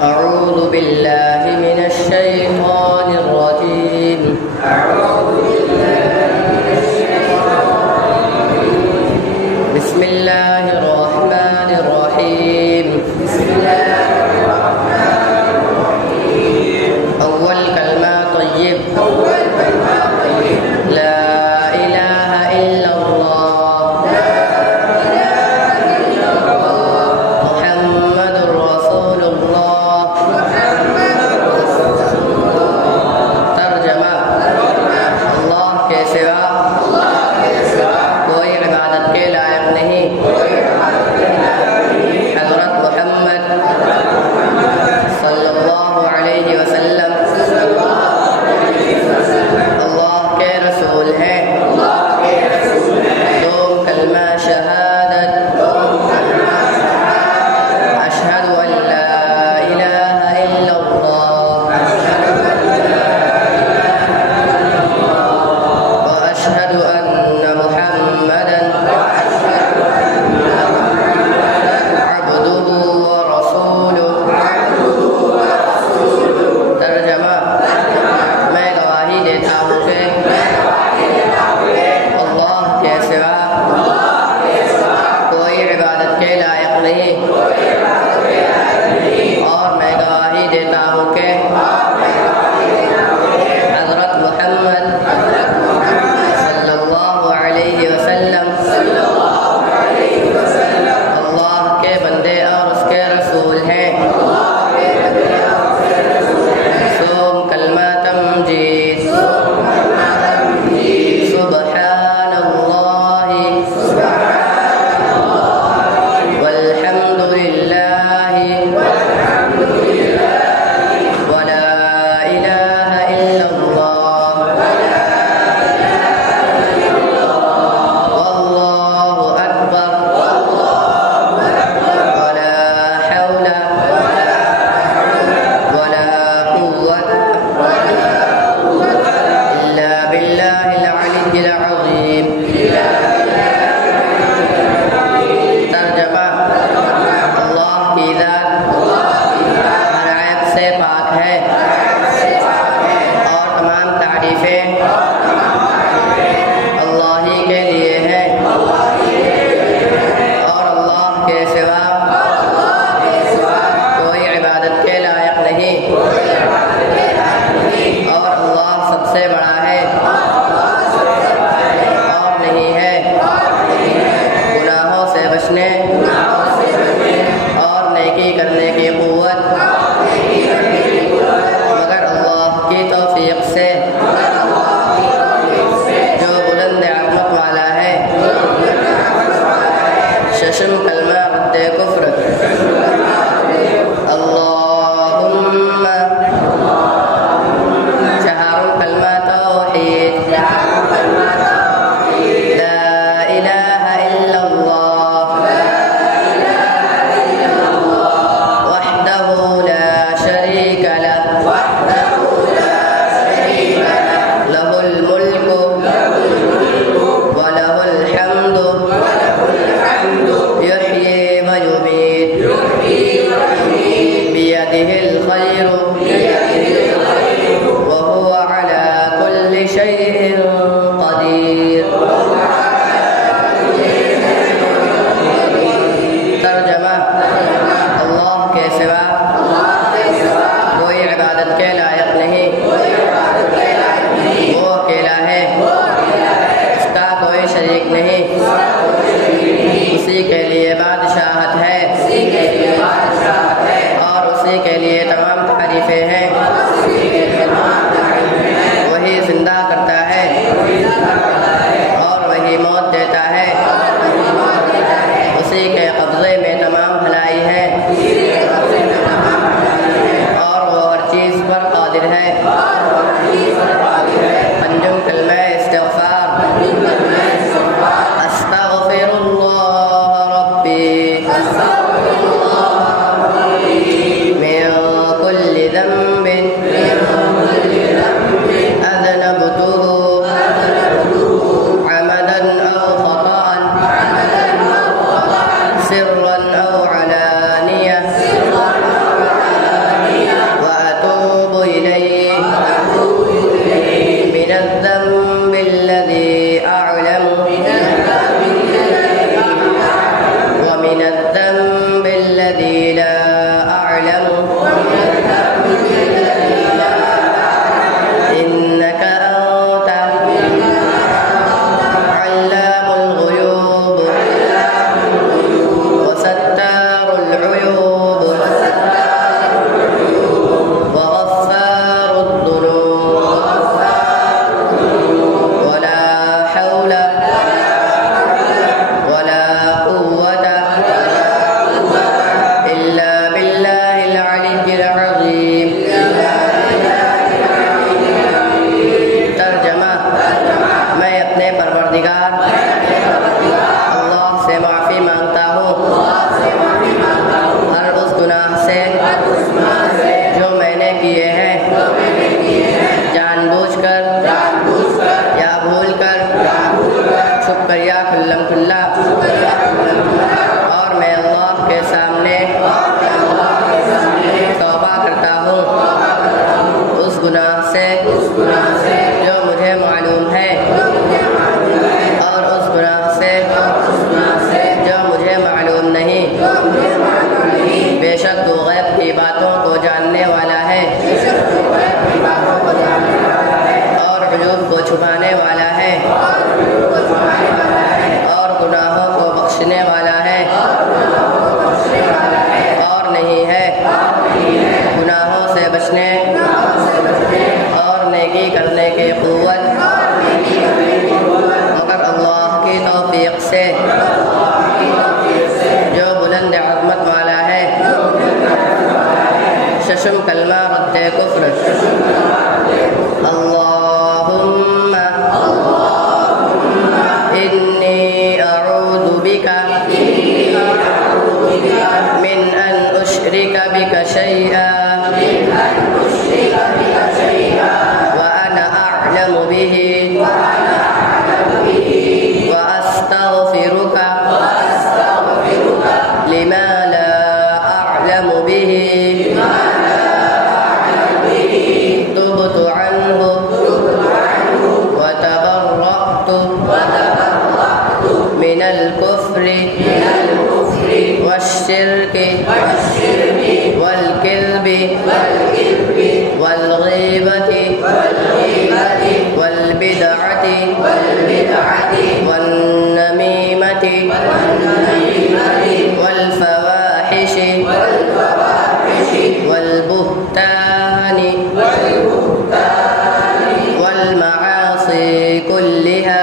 أعوذ بالله من الشيطان الرجيم بسم الله الرحمن الرحيم أول كلمة طيب لا إله إلا الله محمد رسول الله जो मैंने किए हैं जानबूझकर या भूलकर, छुपकर या खुल्लम खुल्ला, और मैं अल्लाह के सामने तौबा करता हूँ उस गुनाह से जो मुझे मालूम है और उस गुनाह से जो मुझे मालूम नहीं। बेशक तू गैब की बातों को जानने वाला है और उजूब को छुपाने वाला है और गुनाहों को बख्शने वाला है, और नहीं है गुनाहों से बचने और नेकी करने की क़ुव्वत मगर अल्लाह की तौफीक से जो बुलंद अज़मत वाला है। शशम कलमा रद्दे कुफ्र। अल्लाहुम्मा इन्नी अऊज़ु बिका मिन अन उश्रिका बिका शैअन व अना अअलमु बिही व अस्तग़फिरुका लिमा ला अअलमु बिही तुबतु अन्हु व तबर्रअतु मिनल कुफ्रि वश्शिर्कि वल किज़्बि वल ग़ीबति वल बिदअति वन नमीमति वल फ़वाहिशि वल बुहतानि वल मआसी कुल्लिहा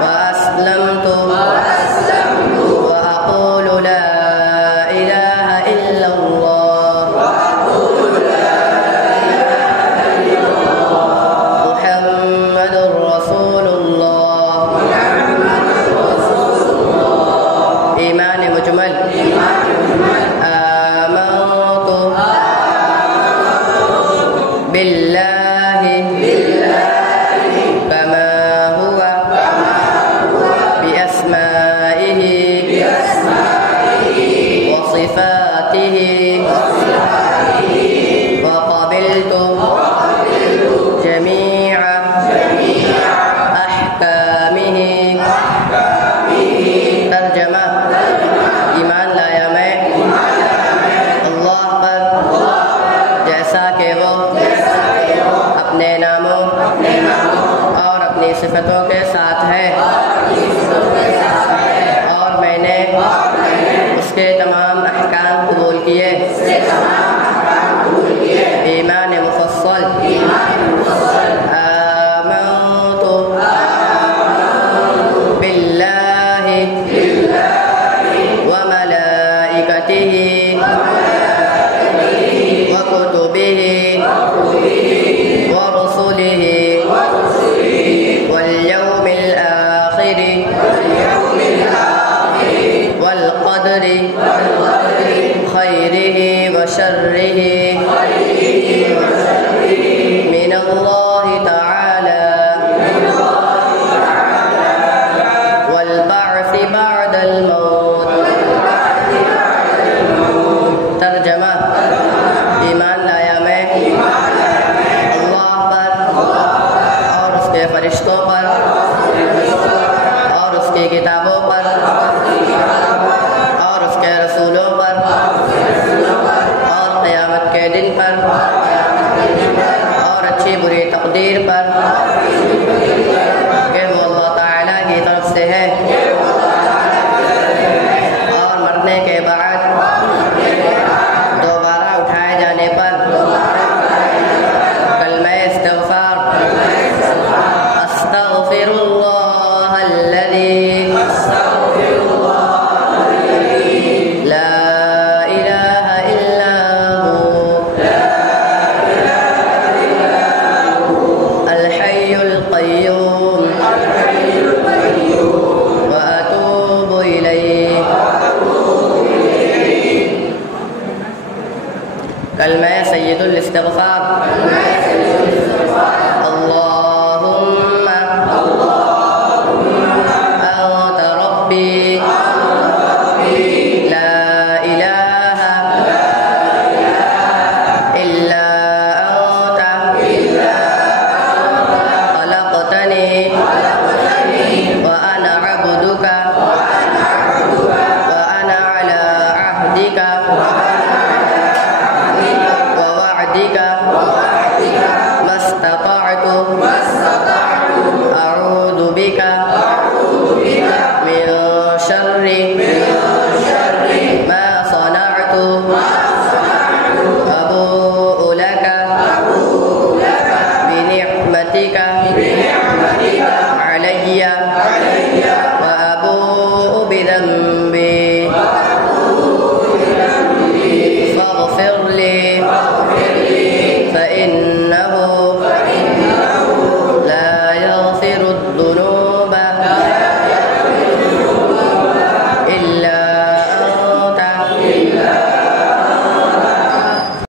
व अस्लमतु व अक़ूलु ला इलाहा इल्लल्लाह मुहम्मदुर रसूलुल्लाह। ईमान मुजमल। आमनतु बिल्लाहि कमा हुवा बिअस्माइहि व सिफातिहि व क़बिलतु जमीअ अहकामिहि। तर्जमा। ईमान लाया मैं अल्लाह पर जैसा कि वो अपने नामों और अपनी सिफतों के साथ है, और मैंने उसके तमाम अहकाम कबूल किए। ईमान मुफस्सल। आमनतु बिल्लाहि व मलाइकतिहि व कुतुबिहि व रुसुलिहि वल यौमिल आखिरि वल क़द्रि खैरिहि व शर्रिहि मिनल्लाहि तआला वल बअ्सि बअदल मौत। तर्जमा। ईमान लाया मैं अल्लाह पर और उसके फरिश्तों पर और उसकी किताबों पर और उसके रसूलों पर और क़यामत के दिन पर और अच्छी बुरी तकदीर पर कि वो अल्लाह ताला की तरफ से है, और मरने के बाद दोबारा कलमा सय्यदुल इस्तिग़फ़ार।